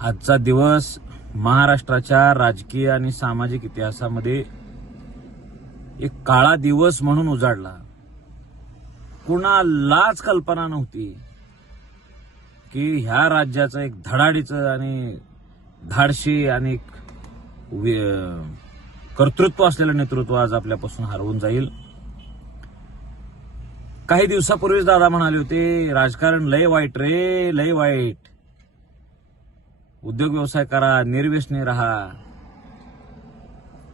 आजचा दिवस महाराष्ट्राच्या राजकीय आणि सामाजिक इतिहासामध्ये एक काळा दिवस म्हणून उजाडला. कुणालाच कल्पना नव्हती की ह्या राज्याचं एक धडाडीचं आणि धाडशी आणि कर्तृत्व असलेलं नेतृत्व आज आपल्यापासून हरवून जाईल. काही दिवसापूर्वीच दादा म्हणाले होते, राजकारण लय वाईट रे, लय वाईट. उद्योग व्यवसाय करा, निर्व्यसनी राहा.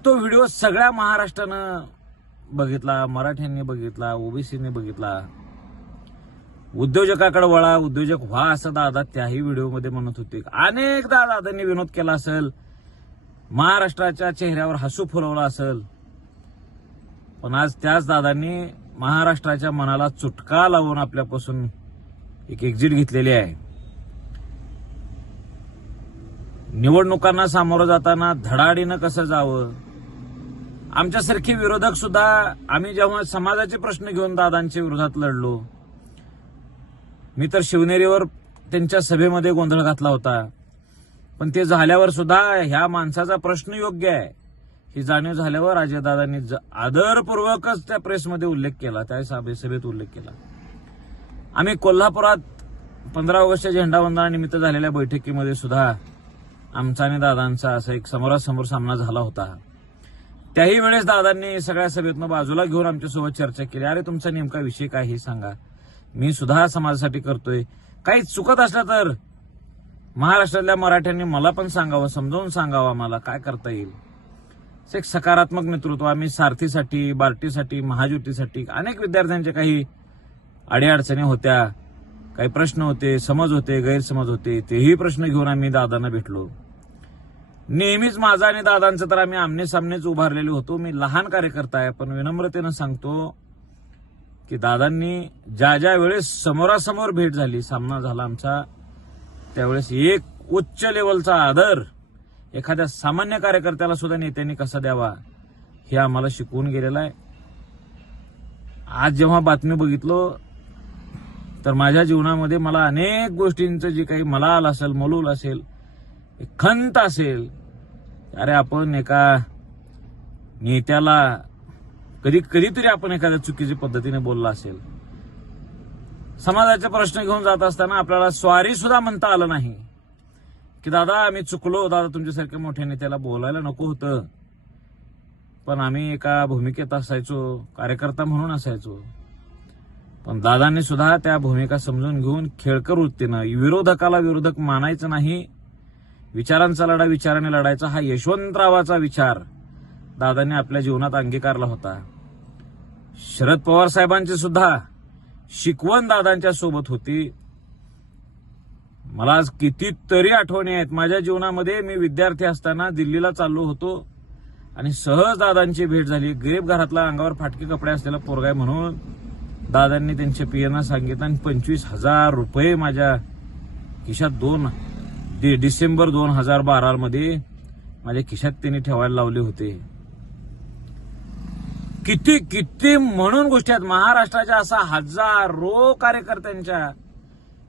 तो व्हिडिओ सगळ्या महाराष्ट्रानं बघितला, मराठ्यांनी बघितला, ओबीसीने बघितला. उद्योजकाकडे वळा, उद्योजक व्हा असं दादा त्याही व्हिडिओमध्ये म्हणत होते. अनेकदा दादांनी विनोद केला असेल, महाराष्ट्राच्या चेहऱ्यावर हसू फुलवलं असेल, पण आज त्याच दादांनी महाराष्ट्राच्या मनाला चुटका लावून आपल्यापासून एक एक्झिट घेतलेली आहे. निवडणुकांना सामोरं जाताना धडाडीनं कसं जावं. आमच्यासारखे विरोधक सुद्धा आम्ही जेव्हा समाजाचे प्रश्न घेऊन दादांच्या विरोधात लढलो, मी तर शिवनेरीवर त्यांच्या सभेमध्ये गोंधळ घातला होता, पण ते झाल्यावर सुद्धा ह्या माणसाचा प्रश्न योग्य आहे ही जाणीव झाल्यावर अजयदादांनी आदरपूर्वकच त्या प्रेसमध्ये उल्लेख केला, त्या सभेत उल्लेख केला. आम्ही कोल्हापुरात 15 ऑगस्टच्या झेंडावंदनानिमित्त झालेल्या बैठकीमध्ये सुद्धा आमचा आणि दादांचा असा एक समोरासमोर सामना झाला होता. त्याही वेळेस दादांनी सगळ्या सभेतनं बाजूला घेऊन आमच्यासोबत चर्चा केली. अरे तुमचा नेमका विषय काय हे सांगा, मी सुद्धा समाजासाठी करतोय, काही चुकत असलं तर महाराष्ट्रातल्या मराठ्यांनी मला पण सांगावं, समजावून सांगावं आम्हाला काय करता येईल. एक सकारात्मक नेतृत्व. आम्ही सारथीसाठी, बार्टीसाठी, महाज्योतीसाठी अनेक विद्यार्थ्यांच्या काही अडीअडचणी होत्या, काही प्रश्न होते, समज होते, गैरसमज होते. तेही प्रश्न घेऊन आम्ही दादांना भेटलो. नेहमीच माझा आणि दादांचं तर आम्ही आमने सामनेच उभारलेलो होतो. मी लहान कार्यकर्ता आहे, पण विनम्रतेनं सांगतो की दादांनी ज्या ज्या वेळेस समोरासमोर भेट झाली, सामना झाला आमचा, त्यावेळेस एक उच्च लेवलचा आदर एखाद्या सामान्य कार्यकर्त्याला सुद्धा नेत्यांनी कसा द्यावा हे आम्हाला शिकवून गेलेलं आहे. आज जेव्हा बातमी बघितलो तर माझ्या जीवनामध्ये मला अनेक गोष्टींचं जे काही मलाल असेल, मलूल असेल, खंत असेल, अरे आपण एका नेत्याला कधीतरी आपण एखाद्या चुकीच्या पद्धतीने बोलला असेल. समाजाचे प्रश्न घेऊन जात असताना आपल्याला स्वारी सुद्धा म्हणता आलं नाही की दादा आम्ही चुकलो, दादा तुमच्यासारख्या मोठ्या नेत्याला बोलायला नको होतं, पण आम्ही एका भूमिकेत असायचो, कार्यकर्ता म्हणून असायचो. पण दादांनी सुद्धा त्या भूमिका समजून घेऊन खेळकर वृत्तीनं विरोधकाला विरोधक मानायचं नाही, विचारांचा लढा विचाराने लढायचा, हा यशवंतरावाचा विचार दादांनी आपल्या जीवनात अंगीकारला होता. शरद पवार साहेबांची सुद्धा शिकवण दादांच्या सोबत होती. मला आज कितीतरी आठवणी आहेत माझ्या जीवनामध्ये. मी विद्यार्थी असताना दिल्लीला चाललो होतो आणि सहज दादांची भेट झाली. गरीब घरातला, अंगावर फाटके कपडे असलेला पोरगा आहे म्हणून दादांनी त्यांच्या पियांना सांगितलं आणि 25,000 रुपये माझ्या खिशात डिसेंबर 2012 मध्ये माझ्या खिशात त्यांनी ठेवायला लावले होते. किती म्हणून गोष्टी आहेत. महाराष्ट्राच्या असा हजारो कार्यकर्त्यांच्या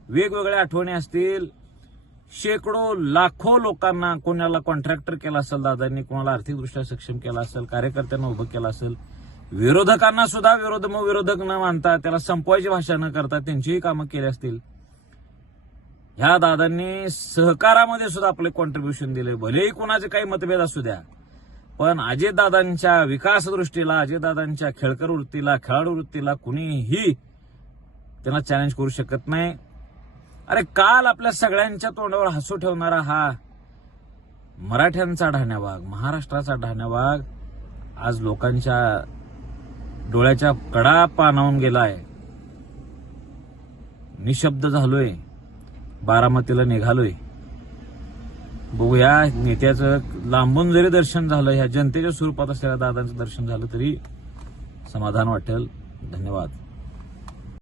वेगवेगळ्या आठवणी असतील. शेकडो लाखो लोकांना, कोणाला कॉन्ट्रॅक्टर केला असेल दादांनी, कोणाला आर्थिकदृष्ट्या सक्षम केला असेल, कार्यकर्त्यांना उभं केलं असेल. विरोधकांना सुद्धा विरोधक न मानता, त्याला संपवायची भाषा न करता त्यांचीही कामं केली असतील. ह्या दादांनी सहकारामध्ये सुद्धा आपले कॉन्ट्रीब्युशन दिले. भलेही कोणाचे काही मतभेद असू द्या, पण अजयदादांच्या विकास दृष्टीला, अजयदादांच्या खेळकर वृत्तीला, खेळाडू वृत्तीला कुणीही त्यांना चॅलेंज करू शकत नाही. अरे काल आपल्या सगळ्यांच्या तोंडावर हसू ठेवणारा हा मराठ्यांचा ढाण्यावाग, महाराष्ट्राचा ढाण्यावाग आज लोकांच्या डोळ्याच्या कडा पाणावून गेलाय. निशब्द झालोय, बारामतीला निघालोय. बघूया, नेत्याचं लांबून जरी दर्शन झालं, ह्या जनतेच्या स्वरूपात असलेल्या दादांचं दर्शन झालं तरी समाधान वाटेल. धन्यवाद.